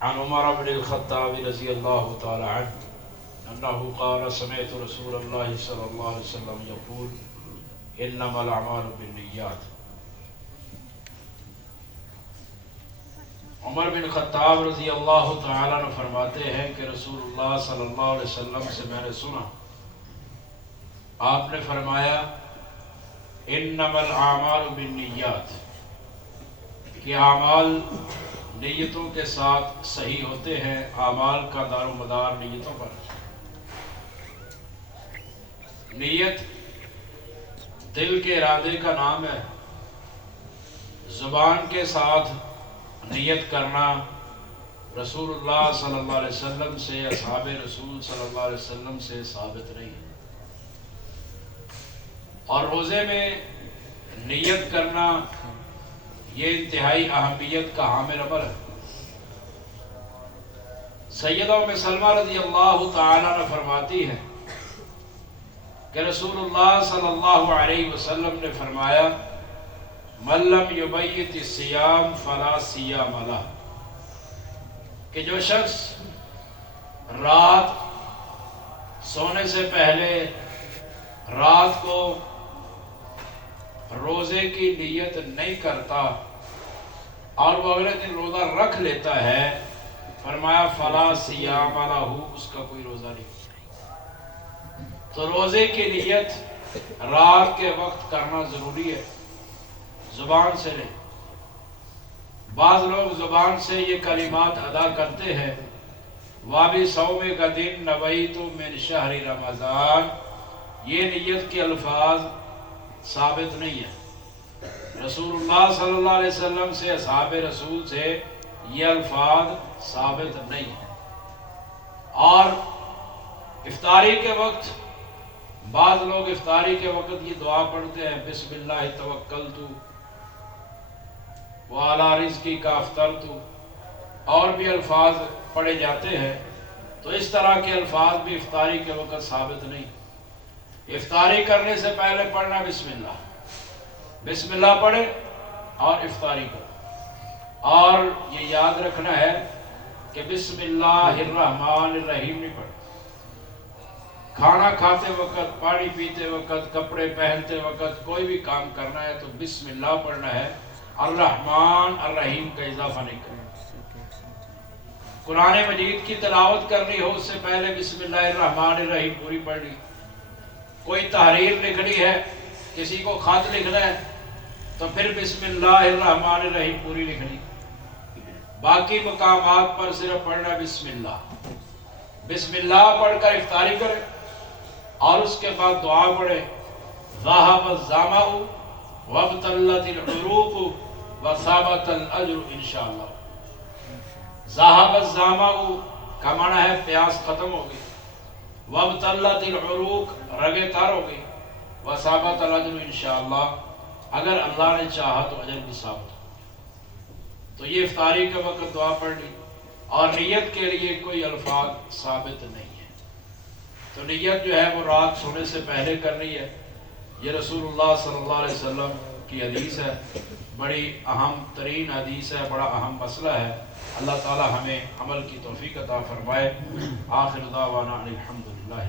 عن عمر بن الخطاب رضی اللہ تعالی عنہ انه قال سمعت رسول اللہ صلی اللہ علیہ وسلم یقول انما الاعمال بالنیات۔ عمر بن خطاب رضی اللہ تعالی عنہ فرماتے ہیں کہ رسول اللہ صلی اللہ علیہ وسلم سے میں نے سنا، آپ نے فرمایا انما الاعمال بالنیات، کہ اعمال نیتوں کے ساتھ صحیح ہوتے ہیں، اعمال کا دار و مدار نیتوں پر۔ نیت دل کے ارادے کا نام ہے، زبان کے ساتھ نیت کرنا رسول اللہ صلی اللہ علیہ وسلم سے، اصحاب رسول صلی اللہ علیہ وسلم سے ثابت نہیں ہے۔ اور روزے میں نیت کرنا یہ انتہائی اہمیت کا حامل امر ہے۔ سیدہ ام سلمہ رضی اللہ تعالی عنہ فرماتی ہے کہ رسول اللہ صلی اللہ علیہ وسلم نے فرمایا من لم یبیت الصیام فلا صیام لہ، کہ جو شخص رات سونے سے پہلے رات کو روزے کی نیت نہیں کرتا اور وہ اگلے دن روزہ رکھ لیتا ہے، فرمایا فلا صیام لہ، اس کا کوئی روزہ نہیں۔ تو روزے کی نیت رات کے وقت کرنا ضروری ہے، زبان سے نہیں۔ بعض لوگ زبان سے یہ کلمات ادا کرتے ہیں، وابی صوم غد نویت من شہر رمضان، یہ نیت کے الفاظ ثابت نہیں ہے۔ رسول اللہ صلی اللہ علیہ وسلم سے، اصحاب رسول سے یہ الفاظ ثابت نہیں ہے۔ اور افطاری کے وقت بعض لوگ افطاری کے وقت یہ دعا پڑھتے ہیں بسم اللہ توکلت وعلی رزقی کا افطرت، اور بھی الفاظ پڑھے جاتے ہیں، تو اس طرح کے الفاظ بھی افطاری کے وقت ثابت نہیں۔ افطاری کرنے سے پہلے پڑھنا بسم اللہ پڑھے اور افطاری کرو، اور یہ یاد رکھنا ہے کہ بسم اللہ الرحمن الرحیم نہیں پڑھنا۔ کھانا کھاتے وقت، پانی پیتے وقت، کپڑے پہنتے وقت کوئی بھی کام کرنا ہے تو بسم اللہ پڑھنا ہے، الرحمن الرحیم کا اضافہ نہیں کرنا۔ قرآن مجید کی تلاوت کرنی ہو اس سے پہلے بسم اللہ الرحمن الرحیم پوری پڑھنی۔ کوئی تحریر لکھنی ہے، کسی کو خط لکھنا ہے تو پھر بسم اللہ الرحمن الرحیم پوری لکھنی۔ باقی مقامات پر صرف پڑھنا بسم اللہ۔ بسم اللہ پڑھ کر افطاری کرے اور اس کے بعد دعا پڑھے ذہب الظمأ وابتلت العروق وثابت الاجر انشاءاللہ۔ ذہب الظمأ کا معنی ہے پیاس ختم ہو گئی، وابتلت العروق رگیں تر ہو گئی، وثابت الاجر انشاءاللہ، اگر اللہ نے چاہا تو اجر بھی ثابت ہو۔ تو یہ افطاری کے وقت دعا پڑھنی، اور نیت کے لیے کوئی الفاظ ثابت نہیں ہے۔ تو نیت جو ہے وہ رات سونے سے پہلے کرنی ہے۔ یہ رسول اللہ صلی اللہ علیہ وسلم کی حدیث ہے، بڑی اہم ترین حدیث ہے، بڑا اہم مسئلہ ہے۔ اللہ تعالی ہمیں عمل کی توفیق عطا فرمائے۔ آخر دعوانا الحمدللہ۔